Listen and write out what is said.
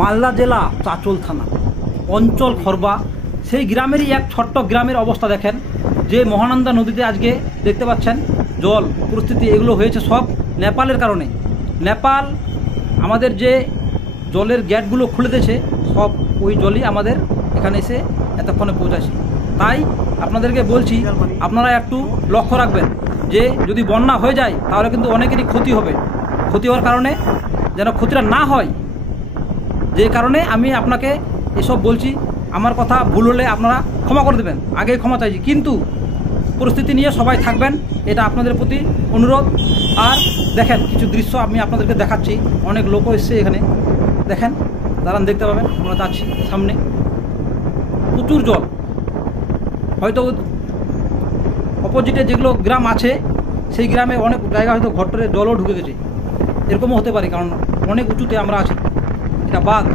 মালদা জেলা চাঁচল থানা অঞ্চল খরবা, সেই গ্রামেরই এক ছোট্ট গ্রামের অবস্থা দেখেন। যে মহানন্দা নদীতে আজকে দেখতে পাচ্ছেন জল পরিস্থিতি, এগুলো হয়েছে সব নেপালের কারণে। নেপাল আমাদের যে জলের গেটগুলো খুলে দিয়েছে, সব ওই জলই আমাদের এখানে এসে এতক্ষণে পৌঁছাছে। তাই আপনাদেরকে বলছি, আপনারা একটু লক্ষ্য রাখবেন যে যদি বন্যা হয়ে যায় তাহলে কিন্তু অনেকেরই ক্ষতি হবে। ক্ষতি হওয়ার কারণে যেন ক্ষতিটা না হয়, যে কারণে আমি আপনাকে এসব বলছি। আমার কথা ভুল হলে আপনারা ক্ষমা করে দেবেন, আগেই ক্ষমা চাইছি, কিন্তু পরিস্থিতি নিয়ে সবাই থাকবেন, এটা আপনাদের প্রতি অনুরোধ। আর দেখেন কিছু দৃশ্য আমি আপনাদেরকে দেখাচ্ছি, অনেক লোকও এসছে এখানে, দেখেন দাঁড়ান দেখতে পাবেন। আমরা যাচ্ছি সামনে, প্রচুর জল, হয়তো অপোজিটে যেগুলো গ্রাম আছে সেই গ্রামে অনেক জায়গা হয়তো ঘটরে জলও ঢুকে গেছে, এরকমও হতে পারে, কারণ অনেক উঁচুতে আমরা আছি। এটা বাঁধ।